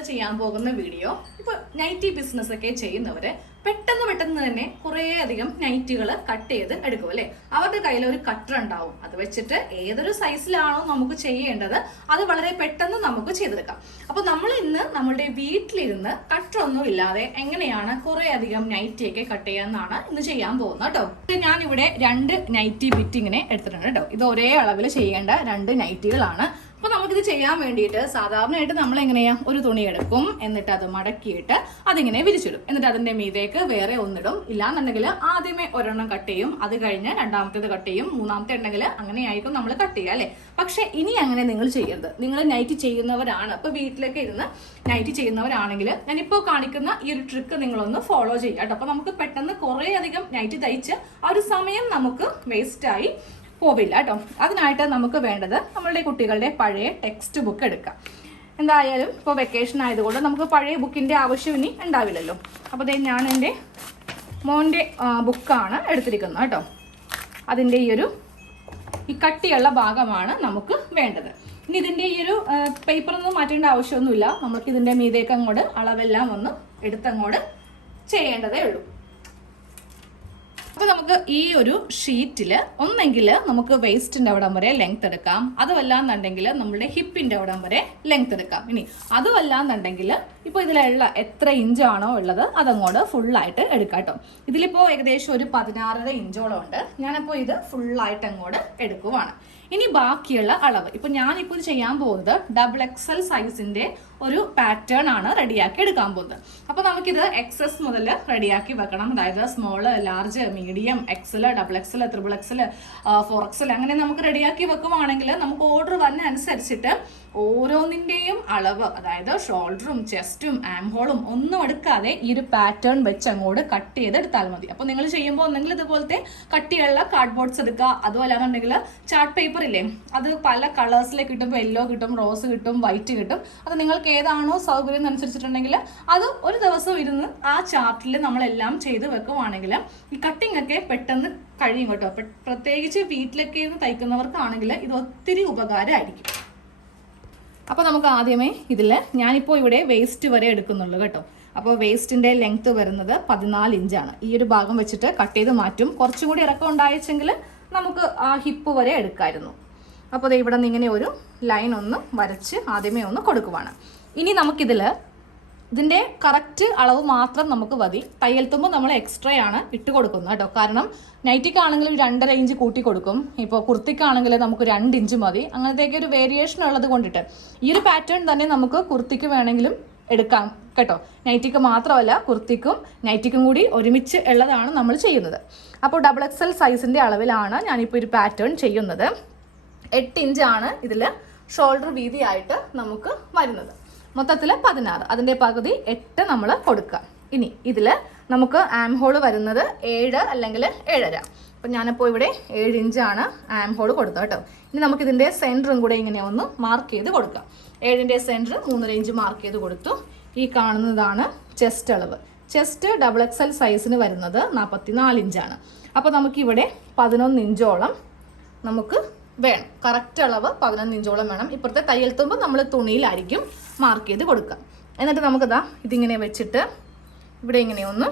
ചെയ്യാൻ പോകുന്ന വീഡിയോ. ഇപ്പൊ നൈറ്റി ബിസിനസ് ഒക്കെ ചെയ്യുന്നവര് പെട്ടെന്ന് പെട്ടെന്ന് തന്നെ കുറേ അധികം നൈറ്റുകൾ കട്ട് ചെയ്ത് എടുക്കും അല്ലെ? അവരുടെ കയ്യിൽ ഒരു കട്ടർ ഉണ്ടാവും. അത് വെച്ചിട്ട് ഏതൊരു സൈസിലാണോ നമുക്ക് ചെയ്യേണ്ടത് അത് വളരെ പെട്ടെന്ന് നമുക്ക് ചെയ്തെടുക്കാം. അപ്പോൾ നമ്മൾ ഇന്ന് നമ്മളുടെ വീട്ടിലിരുന്ന് കട്ടർ ഒന്നും ഇല്ലാതെ എങ്ങനെയാണ് കുറേ അധികം നൈറ്റി ഒക്കെ കട്ട് ചെയ്യാമെന്നാണ് ഇന്ന് ചെയ്യാൻ പോകുന്നത് കേട്ടോ ഞാനിവിടെ രണ്ട് നൈറ്റി ബിറ്റിങ്ങിനെ എടുത്തിട്ടുണ്ട് കേട്ടോ ഇത് ഒരേ അളവിൽ ചെയ്യേണ്ട രണ്ട് നൈറ്റികളാണ് അപ്പൊ നമുക്കിത് ചെയ്യാൻ വേണ്ടിയിട്ട് സാധാരണയായിട്ട് നമ്മൾ എങ്ങനെയാ ഒരു തുണി എടുക്കും എന്നിട്ട് അത് മടക്കിയിട്ട് അതിങ്ങനെ വിരിച്ചിടും. എന്നിട്ട് അതിന്റെ മീതേക്ക് വേറെ ഒന്നിടും. ഇല്ലാന്നുണ്ടെങ്കിൽ ആദ്യമേ ഒരെണ്ണം കട്ട് ചെയ്യും അത് കഴിഞ്ഞ് രണ്ടാമത്തേത് കട്ട് ചെയ്യും മൂന്നാമത്തെ ഉണ്ടെങ്കിൽ അങ്ങനെയായിരിക്കും നമ്മൾ കട്ട് ചെയ്യുക അല്ലേ? പക്ഷെ ഇനി അങ്ങനെ നിങ്ങൾ ചെയ്യരുത്. നിങ്ങൾ നൈറ്റ് ചെയ്യുന്നവരാണ്. ഇപ്പൊ വീട്ടിലൊക്കെ ഇരുന്ന് നൈറ്റ് ചെയ്യുന്നവരാണെങ്കിൽ ഞാനിപ്പോൾ കാണിക്കുന്ന ഈ ഒരു ട്രിക്ക് നിങ്ങളൊന്ന് ഫോളോ ചെയ്യാട്ടോ കേട്ടോ. അപ്പൊ നമുക്ക് പെട്ടെന്ന് കുറേ അധികം നൈറ്റ് തയ്ച്ച് ആ ഒരു സമയം നമുക്ക് വേസ്റ്റ് ആയി പോവില്ല കേട്ടോ. അതിനായിട്ട് നമുക്ക് വേണ്ടത് നമ്മളുടെ കുട്ടികളുടെ പഴയ ടെക്സ്റ്റ് ബുക്ക് എടുക്കാം. എന്തായാലും ഇപ്പോൾ വെക്കേഷൻ ആയതുകൊണ്ട് നമുക്ക് പഴയ ബുക്കിന്റെ ആവശ്യം ഇനി ഉണ്ടാവില്ലല്ലോ. അപ്പോൾ ദേ ഞാൻ എന്റെ മോന്റെ ബുക്കാണ് എടുത്തിരിക്കുന്നത് കേട്ടോ. അതിന്റെ ഈ ഒരു ഈ കട്ടിയുള്ള ഭാഗമാണ് നമുക്ക് വേണ്ടത്. ഇനി ഇതിന്റെ ഈ ഒരു പേപ്പറൊന്നും മാറ്റേണ്ട ആവശ്യമൊന്നുമില്ല. നമുക്ക് ഇതിന്റെ മീതേക്ക് അങ്ങോട്ട് അളവെല്ലാം ഒന്ന് എടുത്തങ്ങോട്ട് ചെയ്യേണ്ടതേ ഉള്ളൂ. അപ്പൊ നമുക്ക് ഈ ഒരു ഷീറ്റിൽ ഒന്നെങ്കിൽ നമുക്ക് വേസ്റ്റിന്റെ അവിടം വരെ ലെങ്ത് എടുക്കാം. അതുമല്ലാന്നുണ്ടെങ്കിൽ നമ്മുടെ ഹിപ്പിന്റെ അവിടം വരെ ലെങ്ത് എടുക്കാം. ഇനി അതുമല്ലാന്നുണ്ടെങ്കിൽ ഇപ്പോൾ ഇതിലുള്ള എത്ര ഇഞ്ചാണോ ഉള്ളത് അതങ്ങോട്ട് ഫുള്ളായിട്ട് എടുക്കാം കേട്ടോ. ഇതിലിപ്പോ ഏകദേശം ഒരു പതിനാറര ഇഞ്ചോളം ഉണ്ട്. ഞാനപ്പോൾ ഇത് ഫുള്ളായിട്ട് അങ്ങോട്ട് എടുക്കുവാണ്. ഇനി ബാക്കിയുള്ള അളവ്. ഇപ്പൊ ഞാനിപ്പോൾ ഇത് ചെയ്യാൻ പോകുന്നത് ഡബിൾ എക്സൽ സൈസിന്റെ ഒരു പാറ്റേൺ ആണ് റെഡിയാക്കി എടുക്കാൻ പോകുന്നത്. അപ്പോൾ നമുക്കിത് എക്സസ് മുതൽ റെഡിയാക്കി വെക്കണം. അതായത് small large medium XL double XL triple XL four XL അങ്ങനെ നമുക്ക് റെഡിയാക്കി വെക്കുവാണെങ്കിൽ നമുക്ക് ഓർഡർ വന്ന അനുസരിച്ചിട്ട് ഓരോന്നിന്റെയും അളവ് അതായത് ഷോൾഡറും ചെസ്റ്റും ആംഹോളും ഒന്നും എടുക്കാതെ ഈ ഒരു പാറ്റേൺ വെച്ച് അങ്ങോട്ട് കട്ട് ചെയ്ത് എടുത്താൽ മതി. അപ്പോൾ നിങ്ങൾ ചെയ്യുമ്പോൾ ഒന്നെങ്കിൽ ഇതുപോലത്തെ കട്ടിയുള്ള കാർഡ്ബോർഡ്സ് എടുക്കുക. അതുമല്ലാന്നുണ്ടെങ്കിൽ ചാർട്ട് പേപ്പർ ഇല്ലേ? അത് പല കളേഴ്സിലേക്ക് കിട്ടുമ്പോൾ യെല്ലോ കിട്ടും റോസ് കിട്ടും വൈറ്റ് കിട്ടും. അത് നിങ്ങൾക്ക് ഏതാണോ സൗകര്യം അനുസരിച്ചിട്ടുണ്ടെങ്കിൽ അത് ഒരു ദിവസം ഇരുന്ന് ആ ചാർട്ടിൽ നമ്മളെല്ലാം ചെയ്ത് വെക്കുവാണെങ്കിൽ ഈ കട്ടിംഗ് ഒക്കെ പെട്ടെന്ന് കഴിയും കേട്ടോ. പ്ര- പ്രത്യേകിച്ച് വീട്ടിലൊക്കെ ഇരുന്ന് തയ്ക്കുന്നവർക്കാണെങ്കിൽ ഇത് ഒത്തിരി ഉപകാരമായിരിക്കും. അപ്പോൾ നമുക്ക് ആദ്യമേ ഇതിൽ ഞാനിപ്പോൾ ഇവിടെ വേസ്റ്റ് വരെ എടുക്കുന്നുള്ളൂ കേട്ടോ. അപ്പോൾ വേസ്റ്റിന്റെ ലെങ്ത് വരുന്നത് പതിനാല് ഇഞ്ചാണ് ഈ ഒരു ഭാഗം വെച്ചിട്ട് കട്ട് ചെയ്ത് മാറ്റും. കുറച്ചും കൂടി ഇറക്കം ഉണ്ടായെങ്കിൽ നമുക്ക് ആ ഹിപ്പ് വരെ എടുക്കായിരുന്നു. അപ്പോൾ ദേ ഇവിടെ നിന്ന് ഇങ്ങനെ ഒരു ലൈൻ ഒന്ന് വരച്ച് ആദ്യമേ ഒന്ന് കൊടുക്കുവാണ്. ഇനി നമുക്കിതിൽ ഇതിന്റെ കറക്റ്റ് അളവ് മാത്രം നമുക്ക് മതി. തയ്യൽ തുമ്പ് നമ്മൾ എക്സ്ട്രാ ആണ് ഇട്ട് കൊടുക്കുന്നത് കേട്ടോ. കാരണം നൈറ്റിക്കാണെങ്കിൽ ഒരു രണ്ടര ഇഞ്ച് കൂട്ടി കൊടുക്കും. ഇപ്പോൾ കുർത്തിക്കാണെങ്കിൽ നമുക്ക് രണ്ട് ഇഞ്ച് മതി. അങ്ങനത്തേക്ക് ഒരു വേരിയേഷൻ ഉള്ളത് കൊണ്ടിട്ട് ഈ ഒരു പാറ്റേൺ തന്നെ നമുക്ക് കുർത്തിക്ക് വേണമെങ്കിലും എടുക്കാം കേട്ടോ. നൈറ്റിക്ക് മാത്രമല്ല കുർത്തിക്കും നൈറ്റിക്കും കൂടി ഒരുമിച്ച് ഉള്ളതാണ് നമ്മൾ ചെയ്യുന്നത്. അപ്പോൾ ഡബിൾ എക്സ് എൽ സൈസിന്റെ അളവിലാണ് ഞാനിപ്പോൾ ഒരു പാറ്റേൺ ചെയ്യുന്നത്. എട്ട് ആണ് ഇതിൽ ഷോൾഡർ വീതി ആയിട്ട് നമുക്ക് വരുന്നത്. മൊത്തത്തിൽ പതിനാറ്. അതിന്റെ പകുതി എട്ട് നമ്മൾ കൊടുക്കുക. ഇനി ഇതിൽ നമുക്ക് ആം ഹോൾ വരുന്നത് ഏഴ് അല്ലെങ്കിൽ ഏഴര. അപ്പം ഞാനിപ്പോൾ ഇവിടെ ഏഴ് ഇഞ്ചാണ് ആം ഹോൾ കൊടുത്തത് കേട്ടോ. ഇനി നമുക്ക് ഇതിന്റെ സെന്ററും കൂടെ ഇങ്ങനെ ഒന്ന് മാർക്ക് ചെയ്ത് കൊടുക്കാം. ഏഴിന്റെ സെന്റർ മൂന്നര ഇഞ്ച് മാർക്ക് ചെയ്ത് കൊടുത്തു. ഈ കാണുന്നതാണ് ചെസ്റ്റ് അളവ്. ചെസ്റ്റ് ഡബിൾ എക്സ് എൽ സൈസിന് വരുന്നത് നാൽപ്പത്തി നാല് ഇഞ്ചാണ് അപ്പോൾ നമുക്കിവിടെ പതിനൊന്ന് ഇഞ്ചോളം നമുക്ക് വേണം. കറക്റ്റ് അളവ് പതിനൊന്ന് ഇഞ്ചോളം വേണം. ഇപ്പുറത്തെ തയ്യൽ തുമ്പ് നമ്മൾ തുണിയിലായിരിക്കും മാർക്ക് ചെയ്ത് കൊടുക്കുക. എന്നിട്ട് നമുക്കിതാ ഇതിങ്ങനെ വെച്ചിട്ട് ഇവിടെ ഇങ്ങനെ ഒന്ന്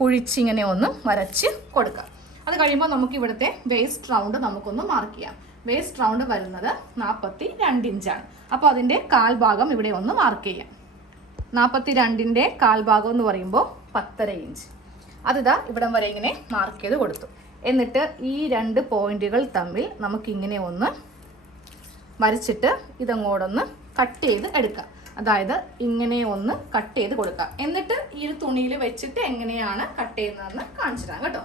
കുഴിച്ചിങ്ങനെ ഒന്ന് വരച്ച് കൊടുക്കുക. അത് കഴിയുമ്പോൾ നമുക്ക് ഇവിടുത്തെ വേസ്റ്റ് റൗണ്ട് നമുക്കൊന്ന് മാർക്ക് ചെയ്യാം. വേസ്റ്റ് റൗണ്ട് വരുന്നത് നാൽപ്പത്തി രണ്ട് ഇഞ്ചാണ് അപ്പോൾ അതിന്റെ കാൽഭാഗം ഇവിടെ ഒന്ന് മാർക്ക് ചെയ്യാം. നാൽപ്പത്തി രണ്ടിന്റെ കാൽഭാഗം എന്ന് പറയുമ്പോൾ പത്തര ഇഞ്ച്. അതിതാ ഇവിടം വരെ ഇങ്ങനെ മാർക്ക് ചെയ്ത് കൊടുത്തു. എന്നിട്ട് ഈ രണ്ട് പോയിന്റുകൾ തമ്മിൽ നമുക്കിങ്ങനെ ഒന്ന് വരച്ചിട്ട് ഇതങ്ങോട്ടൊന്ന് കട്ട് ചെയ്ത് എടുക്കാം. അതായത് ഇങ്ങനെ ഒന്ന് കട്ട് ചെയ്ത് കൊടുക്കാം. എന്നിട്ട് ഈ ഒരു തുണിയിൽ വെച്ചിട്ട് എങ്ങനെയാണ് കട്ട് ചെയ്യുന്നതെന്ന് കാണിച്ചു തരാം കേട്ടോ.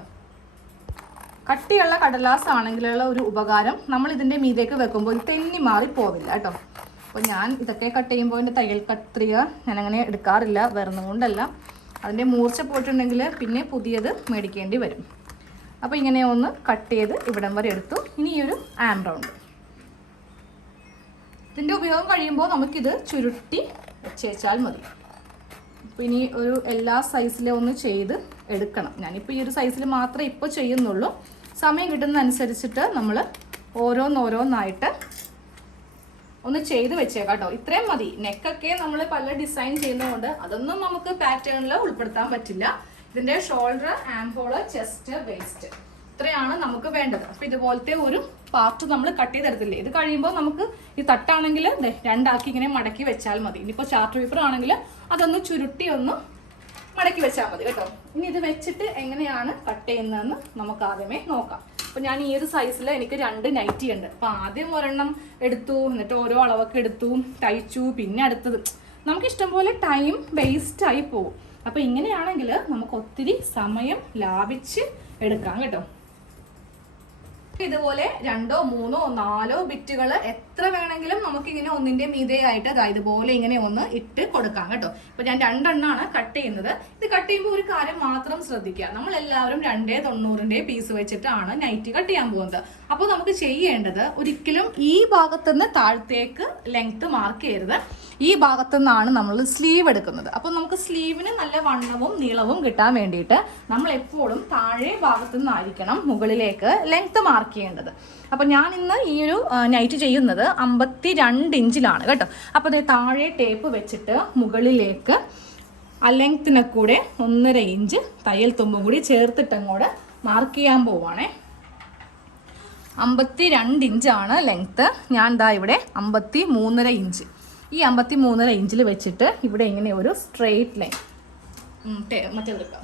കട്ടിയുള്ള കടലാസ് ആണെങ്കിലുള്ള ഒരു ഉപകാരം നമ്മൾ ഇതിന്റെ മീതേക്ക് വെക്കുമ്പോൾ തെന്നി മാറി പോവില്ല കേട്ടോ. അപ്പോൾ ഞാൻ ഇതൊക്കെ കട്ട് ചെയ്യുമ്പോൾ എന്റെ തയ്യൽ കത്രിക ഞാൻ അങ്ങനെ എടുക്കാറില്ല വരുന്നതുകൊണ്ടല്ല അതിന്റെ മൂർച്ച പോയിട്ടുണ്ടെങ്കിൽ പിന്നെ പുതിയത് മേടിക്കേണ്ടി വരും. അപ്പോൾ ഇങ്ങനെ ഒന്ന് കട്ട് ചെയ്ത് ഇവിടം വരെ എടുത്തു. ഇനി ഈ ഒരു ആം റൗണ്ട് ഇതിന്റെ ഉപയോഗം കഴിയുമ്പോൾ നമുക്കിത് ചുരുട്ടി ചേച്ചാൽ മതി. അപ്പോൾ ഇനി ഒരു എല്ലാ സൈസിലും ഒന്ന് ചെയ്ത് എടുക്കണം. ഞാനിപ്പോൾ ഈ ഒരു സൈസിൽ മാത്രമേ ഇപ്പോൾ ചെയ്യുന്നുള്ളൂ. സമയം കിട്ടുന്നതനുസരിച്ചിട്ട് നമ്മൾ ഓരോന്നോരോന്നായിട്ട് ഒന്ന് ചെയ്ത് വെച്ചേക്കാം കേട്ടോ. ഇത്രയും മതി. നെക്കൊക്കെ നമ്മൾ പല ഡിസൈൻ ചെയ്യുന്നതുകൊണ്ട് അതൊന്നും നമുക്ക് പാറ്റേണിൽ ഉൾപ്പെടുത്താൻ പറ്റില്ല. ഇതിന്റെ ഷോൾഡർ ആംഹോൾ ചെസ്റ്റ് വേസ്റ്റ് ഇത്രയാണ് നമുക്ക് വേണ്ടത്. അപ്പൊ ഇതുപോലത്തെ ഒരു പാർട്ട് നമ്മൾ കട്ട് ചെയ്തെടുത്തില്ലേ? ഇത് കഴിയുമ്പോൾ നമുക്ക് ഈ തട്ടാണെങ്കിൽ രണ്ടാക്കി ഇങ്ങനെ മടക്കി വെച്ചാൽ മതി. ഇനിയിപ്പോൾ ചാർട്ട് പേപ്പർ ആണെങ്കിൽ അതൊന്ന് ചുരുട്ടി ഒന്ന് മടക്കി വെച്ചാൽ മതി കേട്ടോ. ഇനി ഇത് വെച്ചിട്ട് എങ്ങനെയാണ് കട്ട് ചെയ്യുന്നതെന്ന് നമുക്ക് ആദ്യമേ നോക്കാം. അപ്പൊ ഞാൻ ഈ ഒരു സൈസിൽ എനിക്ക് രണ്ട് നൈറ്റി ഉണ്ട്. അപ്പൊ ആദ്യം ഒരെണ്ണം എടുത്തു എന്നിട്ട് ഓരോ അളവൊക്കെ എടുത്തു തയ്ച്ചു പിന്നെ അടുത്തത്. നമുക്ക് ഇഷ്ടംപോലെ ടൈം വേസ്റ്റ് ആയി പോകും. അപ്പൊ ഇങ്ങനെയാണെങ്കിൽ നമുക്ക് ഒത്തിരി സമയം ലാഭിച്ച് എടുക്കാം കേട്ടോ. ഇതുപോലെ രണ്ടോ മൂന്നോ നാലോ ബിറ്റുകൾ എത്ര വേണമെങ്കിലും നമുക്ക് ഇങ്ങനെ ഒന്നിന്റെ മീതയായിട്ട് അതായത് ഇതുപോലെ ഇങ്ങനെ ഒന്ന് ഇട്ട് കൊടുക്കാം കേട്ടോ. ഇപ്പൊ ഞാൻ രണ്ടെണ്ണാണ് കട്ട് ചെയ്യുന്നത്. ഇത് കട്ട് ചെയ്യുമ്പോൾ ഒരു കാര്യം മാത്രം ശ്രദ്ധിക്കുക. നമ്മൾ എല്ലാവരും രണ്ടേ തൊണ്ണൂറിന്റെ പീസ് വെച്ചിട്ടാണ് നൈറ്റ് കട്ട് ചെയ്യാൻ പോകുന്നത്. അപ്പോൾ നമുക്ക് ചെയ്യേണ്ടത് ഒരിക്കലും ഈ ഭാഗത്തുനിന്ന് താഴത്തേക്ക് ലെങ്ത് മാർക്ക് ചെയ്യരുത്. ഈ ഭാഗത്തു നിന്നാണ് നമ്മൾ സ്ലീവ് എടുക്കുന്നത്. അപ്പോൾ നമുക്ക് സ്ലീവിന് നല്ല വണ്ണവും നീളവും കിട്ടാൻ വേണ്ടിയിട്ട് നമ്മൾ എപ്പോഴും താഴെ ഭാഗത്തു നിന്നായിരിക്കണം മുകളിലേക്ക് ലെങ്ത് മാർക്ക് ചെയ്യേണ്ടത്. അപ്പോൾ ഞാൻ ഇന്ന് ഈ ഒരു നൈറ്റ് ചെയ്യുന്നത് അമ്പത്തി രണ്ട് ഇഞ്ചിലാണ് കേട്ടോ. അപ്പോൾ അതേ താഴെ ടേപ്പ് വെച്ചിട്ട് മുകളിലേക്ക് ആ ലെങ്ത്തിനെ കൂടെ ഒന്നര ഇഞ്ച് തയ്യൽ തുമ്പും കൂടി ചേർത്തിട്ടങ്ങോട്ട് മാർക്ക് ചെയ്യാൻ പോവാണേ. അമ്പത്തി രണ്ട് ഇഞ്ചാണ് ലെങ്ത്ത് ഞാൻ ദാ ഇവിടെ അമ്പത്തി മൂന്നര ഇഞ്ച്. ഈ അമ്പത്തി മൂന്ന് റേഞ്ചിൽ വെച്ചിട്ട് ഇവിടെ ഇങ്ങനെ ഒരു സ്ട്രെയിറ്റ് ലൈൻ മറ്റേതെടുക്കാം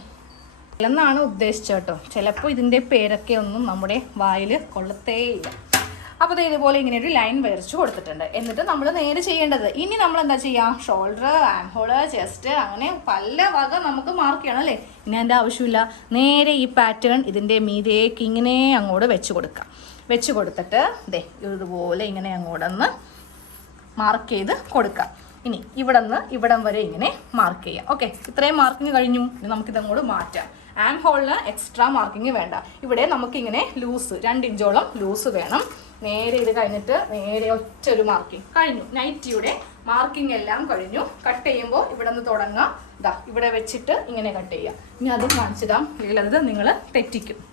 എന്നാണ് ഉദ്ദേശിച്ചത് കേട്ടോ. ചിലപ്പോൾ ഇതിന്റെ പേരൊക്കെ ഒന്നും നമ്മുടെ വായിൽ കൊള്ളത്തേയില്ല. അപ്പോൾ ദേ ഇതുപോലെ ഇങ്ങനെ ഒരു ലൈൻ വരച്ചു കൊടുത്തിട്ടുണ്ട്. എന്നിട്ട് നമ്മൾ നേരെ ചെയ്യേണ്ടത് ഇനി നമ്മൾ എന്താ ചെയ്യാം? ഷോൾഡർ ആംഹോൾ ചെസ്റ്റ് അങ്ങനെ പല വക നമുക്ക് മാർക്ക് ചെയ്യണം അല്ലേ? ഇനി അതിന്റെ ആവശ്യമില്ല. നേരെ ഈ പാറ്റേൺ ഇതിന്റെ മീതേക്ക് ഇങ്ങനെ അങ്ങോട്ട് വെച്ച് കൊടുക്കാം. വെച്ച് കൊടുത്തിട്ട് ദേ ഇതുപോലെ ഇങ്ങനെ അങ്ങോട്ടൊന്ന് മാർക്ക് ചെയ്ത് കൊടുക്കുക ഇനി ഇവിടെ നിന്ന് ഇവിടം വരെ ഇങ്ങനെ മാർക്ക് ചെയ്യാം. ഓക്കെ ഇത്രയും മാർക്കിങ് കഴിഞ്ഞു. ഇനി നമുക്കിതങ്ങോട്ട് മാറ്റാം. ആം ഹോളിന് എക്സ്ട്രാ മാർക്കിങ് വേണ്ട. ഇവിടെ നമുക്കിങ്ങനെ ലൂസ് രണ്ട് ഇഞ്ചോളം ലൂസ് വേണം. നേരെ ഇത് കഴിഞ്ഞിട്ട് നേരെ ഒറ്റ ഒരു മാർക്കിംഗ് കഴിഞ്ഞു. നൈറ്റിയുടെ മാർക്കിംഗ് എല്ലാം കഴിഞ്ഞു. കട്ട് ചെയ്യുമ്പോൾ ഇവിടെ നിന്ന് തുടങ്ങാം. ഇതാ ഇവിടെ വെച്ചിട്ട് ഇങ്ങനെ കട്ട് ചെയ്യാം. ഇനി അതും കാണിച്ചിടാം ഇല്ലത് നിങ്ങൾ തെറ്റിക്കും.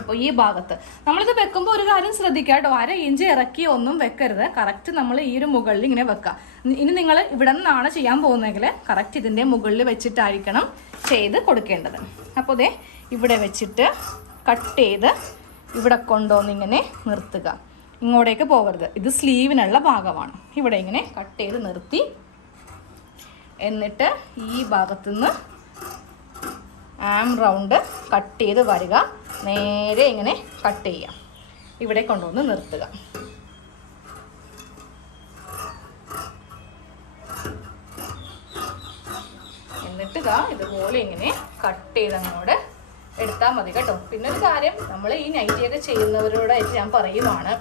അപ്പോൾ ഈ ഭാഗത്ത്. നമ്മളിത് വെക്കുമ്പോൾ ഒരു കാര്യം ശ്രദ്ധിക്കുക കേട്ടോ. അര ഇഞ്ച് ഇറക്കി ഒന്നും വെക്കരുത്. കറക്റ്റ് നമ്മൾ ഈ ഒരു മുകളിൽ ഇങ്ങനെ വെക്കുക ഇനി നിങ്ങൾ ഇവിടെ നിന്നാണ് ചെയ്യാൻ പോകുന്നതെങ്കിൽ കറക്റ്റ് ഇതിന്റെ മുകളിൽ വെച്ചിട്ടായിരിക്കണം ചെയ്ത് കൊടുക്കേണ്ടത്. അപ്പോൾ ദേ ഇവിടെ വെച്ചിട്ട് കട്ട് ചെയ്ത് ഇവിടെ കൊണ്ടുവന്ന് ഇങ്ങനെ നിർത്തുക. ഇങ്ങോട്ടേക്ക് പോകരുത്. ഇത് സ്ലീവിനുള്ള ഭാഗമാണ്. ഇവിടെ ഇങ്ങനെ കട്ട് ചെയ്ത് നിർത്തി. എന്നിട്ട് ഈ ഭാഗത്തുനിന്ന് ആം റൗണ്ട് കട്ട് ചെയ്ത് വരിക. നേരെ ഇങ്ങനെ കട്ട് ചെയ്യാം ഇവിടെ കൊണ്ടുവന്ന് നിർത്തുക. എന്നിട്ട് ഇതാ ഇതുപോലെ ഇങ്ങനെ കട്ട് ചെയ്ത് അങ്ങോട്ട് എടുത്താൽ മതി കേട്ടോ. പിന്നെ ഒരു കാര്യം നമ്മൾ ഈ നൈറ്റിയൊക്കെ ചെയ്യുന്നവരോടായിട്ട് ഞാൻ പറയുവാണ്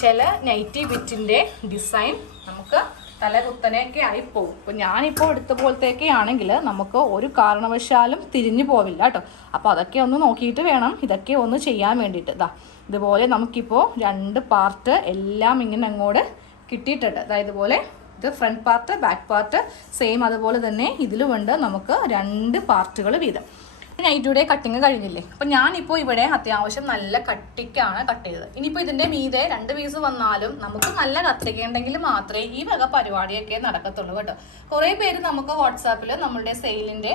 ചില നൈറ്റി ബിറ്റിന്റെ ഡിസൈൻ തലകുത്തനെയൊക്കെ ആയിപ്പോവും. ഇപ്പം ഞാനിപ്പോൾ എടുത്ത പോലത്തെയൊക്കെ ആണെങ്കിൽ നമുക്ക് ഒരു കാരണവശാലും തിരിഞ്ഞു പോവില്ല കേട്ടോ. അപ്പോൾ അതൊക്കെ ഒന്ന് നോക്കിയിട്ട് വേണം ഇതൊക്കെ ഒന്ന് ചെയ്യാൻ വേണ്ടിയിട്ട്. ഇതാ ഇതുപോലെ നമുക്കിപ്പോൾ രണ്ട് പാർട്ട് എല്ലാം ഇങ്ങനെ അങ്ങോട്ട് കിട്ടിയിട്ടുണ്ട്. അതായത് പോലെ ഇത് front part back part same അതുപോലെ തന്നെ ഇതിലുമുണ്ട് നമുക്ക് രണ്ട് പാർട്ടുകൾ വീതം. നൈറ്റിയുടെ കട്ടിങ് കഴിഞ്ഞില്ലേ? അപ്പം ഞാനിപ്പോൾ ഇവിടെ അത്യാവശ്യം നല്ല കട്ടിക്കാണ് കട്ട് ചെയ്തത്. ഇനിയിപ്പോൾ ഇതിന്റെ മീതെ രണ്ട് പീസ് വന്നാലും നമുക്ക് നല്ല കത്തിക്കേണ്ടെങ്കിൽ മാത്രമേ ഈ വക പരിപാടിയൊക്കെ നടക്കത്തുള്ളൂ കേട്ടോ. കുറേ പേര് നമുക്ക് വാട്സാപ്പിൽ നമ്മളുടെ സെയിലിന്റെ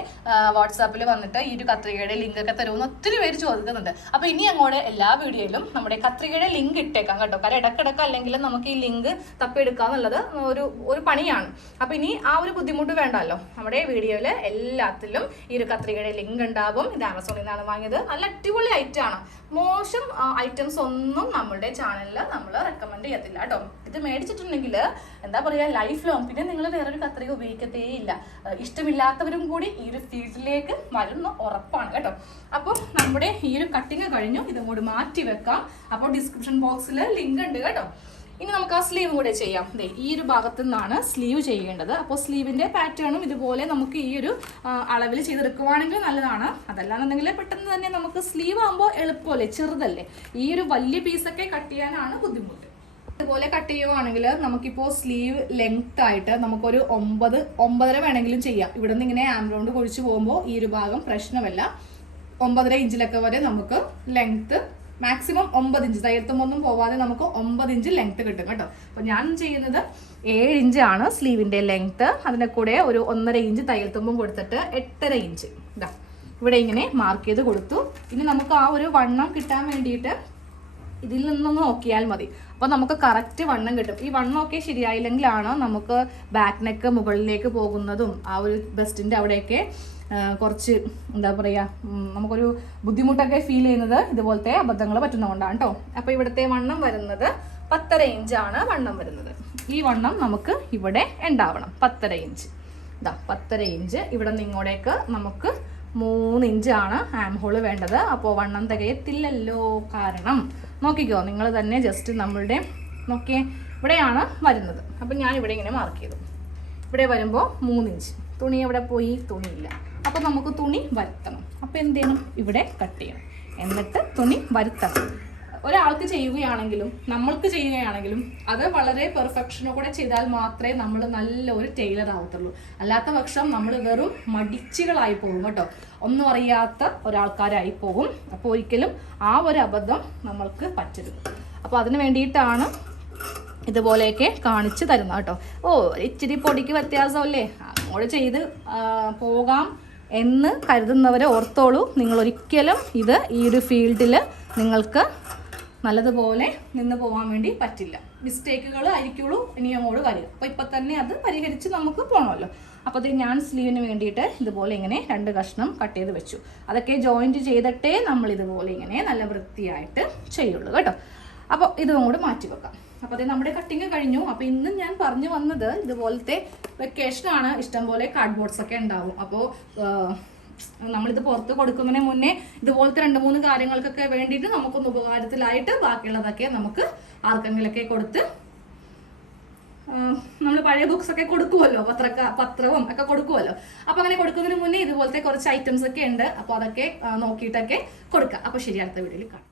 വാട്സാപ്പിൽ വന്നിട്ട് ഈ ഒരു കത്രികയുടെ ലിങ്ക് ഒക്കെ തരുമെന്ന് ഒത്തിരി പേര് ചോദിക്കുന്നുണ്ട്. അപ്പോൾ ഇനി അങ്ങോട്ട് എല്ലാ വീഡിയോയിലും നമ്മുടെ കത്രികയുടെ ലിങ്ക് ഇട്ടേക്കാം കേട്ടോ. കാരണം ഇടക്കിടക്ക് അല്ലെങ്കിൽ നമുക്ക് ഈ ലിങ്ക് തപ്പിയെടുക്കുക എന്നുള്ളത് ഒരു ഒരു പണിയാണ്. അപ്പോൾ ഇനി ആ ഒരു ബുദ്ധിമുട്ട് വേണ്ടല്ലോ. നമ്മുടെ വീഡിയോയിൽ എല്ലാത്തിലും ഈ ഒരു കത്രികയുടെ ലിങ്ക് ഉണ്ടാവും ഇത് ആമസോണിൽ നിന്നാണ് വാങ്ങിയത്. നല്ല അടിപൊളി ഐറ്റം ആണ്. മോശം ഐറ്റംസ് ഒന്നും നമ്മുടെ ചാനലിൽ നമ്മൾ റെക്കമെൻഡ് ചെയ്യത്തില്ല കേട്ടോ. ഇത് മേടിച്ചിട്ടുണ്ടെങ്കിൽ എന്താ പറയുക ലൈഫ് ലോങ് പിന്നെ നിങ്ങൾ വേറൊരു കത്രിക ഉപയോഗിക്കത്തേ ഇല്ല. ഇഷ്ടമില്ലാത്തവരും കൂടി ഈ ഒരു ഫീൽഡിലേക്ക് വരുന്ന ഉറപ്പാണ് കേട്ടോ. അപ്പോൾ നമ്മുടെ ഈ ഒരു കട്ടിങ് കഴിഞ്ഞു. ഇതും കൂടി മാറ്റി വെക്കാം. അപ്പോൾ ഡിസ്ക്രിപ്ഷൻ ബോക്സിൽ ലിങ്ക് ഉണ്ട് കേട്ടോ. ഇനി നമുക്ക് ആ സ്ലീവ് കൂടെ ചെയ്യാം. ദേ ഈ ഒരു ഭാഗത്തു നിന്നാണ് സ്ലീവ് ചെയ്യേണ്ടത്. അപ്പോൾ സ്ലീവിന്റെ പാറ്റേണും ഇതുപോലെ നമുക്ക് ഈ ഒരു അളവിൽ ചെയ്തെടുക്കുവാണെങ്കിൽ നല്ലതാണ്. അതല്ലാന്നുണ്ടെങ്കിൽ പെട്ടെന്ന് തന്നെ നമുക്ക് സ്ലീവ് ആകുമ്പോൾ എളുപ്പമല്ലേ? ചെറുതല്ലേ? ഈ ഒരു വലിയ പീസൊക്കെ കട്ട് ചെയ്യാനാണ് ബുദ്ധിമുട്ട്. ഇതുപോലെ കട്ട് ചെയ്യുവാണെങ്കിൽ നമുക്കിപ്പോൾ സ്ലീവ് ലെങ്ത് ആയിട്ട് നമുക്കൊരു ഒമ്പത് ഒമ്പതര വേണമെങ്കിലും ചെയ്യാം. ഇവിടെ നിന്ന് ഇങ്ങനെ ആംബ്രൗണ്ട് കൊഴിച്ച് പോകുമ്പോൾ ഈ ഒരു ഭാഗം പ്രശ്നമല്ല. ഒമ്പതര ഇഞ്ചിലൊക്കെ വരെ നമുക്ക് ലെങ്ത് മാക്സിമം ഒമ്പത് ഇഞ്ച് തയ്യൽത്തുമ്പൊന്നും പോവാതെ നമുക്ക് ഒമ്പത് ഇഞ്ച് ലെങ്ത് കിട്ടും കേട്ടോ. അപ്പോൾ ഞാൻ ചെയ്യുന്നത് ഏഴ് ആണ് സ്ലീവിന്റെ ലെങ്ത് അതിന്റെ കൂടെ ഒരു ഒന്നര ഇഞ്ച് തയ്യൽത്തുമ്പും കൊടുത്തിട്ട് എട്ടര ഇഞ്ച് ഇതാ ഇവിടെ ഇങ്ങനെ മാർക്ക് ചെയ്ത് കൊടുത്തു. ഇനി നമുക്ക് ആ ഒരു വണ്ണം കിട്ടാൻ വേണ്ടിയിട്ട് ഇതിൽ നിന്നൊന്ന് നോക്കിയാൽ മതി. അപ്പോൾ നമുക്ക് കറക്റ്റ് വണ്ണം കിട്ടും. ഈ വണ്ണമൊക്കെ ശരിയായില്ലെങ്കിലാണ് നമുക്ക് ബാക്ക് നെക്ക് മുകളിലേക്ക് പോകുന്നതും ആ ഒരു ബെസ്റ്റിന്റെ അവിടെയൊക്കെ കുറച്ച് എന്താ പറയുക നമുക്കൊരു ബുദ്ധിമുട്ടൊക്കെ ഫീൽ ചെയ്യുന്നത് ഇതുപോലത്തെ അബദ്ധങ്ങൾ പറ്റുന്നതുകൊണ്ടാണ് കേട്ടോ അപ്പോൾ ഇവിടുത്തെ വണ്ണം വരുന്നത് പത്തര ഇഞ്ചാണ് വണ്ണം വരുന്നത്. ഈ വണ്ണം നമുക്ക് ഇവിടെ ഉണ്ടാവണം പത്തര ഇഞ്ച് ഇതാ പത്തര ഇഞ്ച് ഇവിടെ നിന്ന് ഇങ്ങോട്ടേക്ക് നമുക്ക് മൂന്ന് ഇഞ്ചാണ് ആം ഹോൾ വേണ്ടത്. അപ്പോൾ വണ്ണം തികയത്തില്ലല്ലോ കാരണം നോക്കിക്കോ നിങ്ങൾ തന്നെ ജസ്റ്റ് നമ്മളുടെ നോക്കിയേ ഇവിടെയാണ് വരുന്നത്. അപ്പം ഞാൻ ഇവിടെ ഇങ്ങനെ മാർക്ക് ചെയ്തു. ഇവിടെ വരുമ്പോൾ മൂന്നിഞ്ച് തുണി എവിടെ പോയി? തുണിയില്ല. അപ്പോൾ നമുക്ക് തുണി വരുത്തണം. അപ്പോൾ എന്ത് ചെയ്യണം? ഇവിടെ കട്ട് ചെയ്യണം. എന്നിട്ട് തുണി വരുത്തണം. ഒരാൾക്ക് ചെയ്യുകയാണെങ്കിലും നമ്മൾക്ക് ചെയ്യുകയാണെങ്കിലും അത് വളരെ പെർഫെക്ഷനോടെ ചെയ്താൽ മാത്രമേ നമ്മൾ നല്ല ഒരു ടൈലർ ആവത്തുള്ളൂ. അല്ലാത്ത പക്ഷം നമ്മൾ വെറും മടിച്ചുകളായി പോകും കേട്ടോ. ഒന്നും അറിയാത്ത ഒരാൾക്കാരായി പോകും. അപ്പോൾ ഒരിക്കലും ആ ഒരു അബദ്ധം നമ്മൾക്ക് പറ്റരുത്. അപ്പോൾ അതിന് വേണ്ടിയിട്ടാണ് ഇതുപോലെയൊക്കെ കാണിച്ചു തരുന്നത് കേട്ടോ. ഓ ഇച്ചിരി പൊടിക്ക് വ്യത്യാസമല്ലേ? അങ്ങോട്ട് ചെയ്ത് പോകാം. എന്ന് കരുതുന്നവരെ ഓർത്തോളൂ. നിങ്ങൾ ഒരിക്കലും ഇത് ഈ ഒരു ഫീൽഡിൽ നിങ്ങൾക്ക് നല്ലതുപോലെ നിന്ന് പോകാൻ വേണ്ടി പറ്റില്ല. മിസ്റ്റേക്കുകൾ ആയിരിക്കുള്ളൂ ഇനി അങ്ങോട്ട് വരിക അപ്പോൾ ഇപ്പം തന്നെ അത് പരിഹരിച്ച് നമുക്ക് പോകണമല്ലോ അപ്പോൾ ഞാൻ സ്ലീവിന് വേണ്ടിയിട്ട് ഇതുപോലെ ഇങ്ങനെ രണ്ട് കഷ്ണം കട്ട് ചെയ്ത് വെച്ചു. അതൊക്കെ ജോയിന്റ് ചെയ്തിട്ടേ നമ്മൾ ഇതുപോലെ ഇങ്ങനെ നല്ല വൃത്തിയായിട്ട് ചെയ്യുള്ളൂ കേട്ടോ. അപ്പോൾ ഇതും കൂടെ മാറ്റി വെക്കാം. അപ്പോൾ അത് നമ്മുടെ കട്ടിങ് കഴിഞ്ഞു. അപ്പോൾ ഇന്ന് ഞാൻ പറഞ്ഞു വന്നത് ഇതുപോലത്തെ വെക്കേഷനാണ് ഇഷ്ടംപോലെ കാർഡ് ബോർഡ്സ് ഒക്കെ ഉണ്ടാവും. അപ്പോൾ നമ്മളിത് പുറത്ത് കൊടുക്കുന്നതിന് മുന്നേ ഇതുപോലത്തെ രണ്ട് മൂന്ന് കാര്യങ്ങൾക്കൊക്കെ വേണ്ടിയിട്ട് നമുക്കൊന്ന് ഉപകാരത്തിലായിട്ട് ബാക്കിയുള്ളതൊക്കെ നമുക്ക് ആർക്കെങ്കിലൊക്കെ കൊടുത്ത് നമ്മൾ പഴയ ബുക്സ് ഒക്കെ കൊടുക്കുമല്ലോ പത്രക്ക പത്രവും ഒക്കെ കൊടുക്കുമല്ലോ അപ്പൊ അങ്ങനെ കൊടുക്കുന്നതിന് മുന്നേ ഇതുപോലത്തെ കുറച്ച് ഐറ്റംസ് ഒക്കെ ഉണ്ട്. അപ്പോൾ അതൊക്കെ നോക്കിയിട്ടൊക്കെ കൊടുക്കുക അപ്പോൾ ശരി അടുത്ത വീഡിയോയിൽ കാണാം.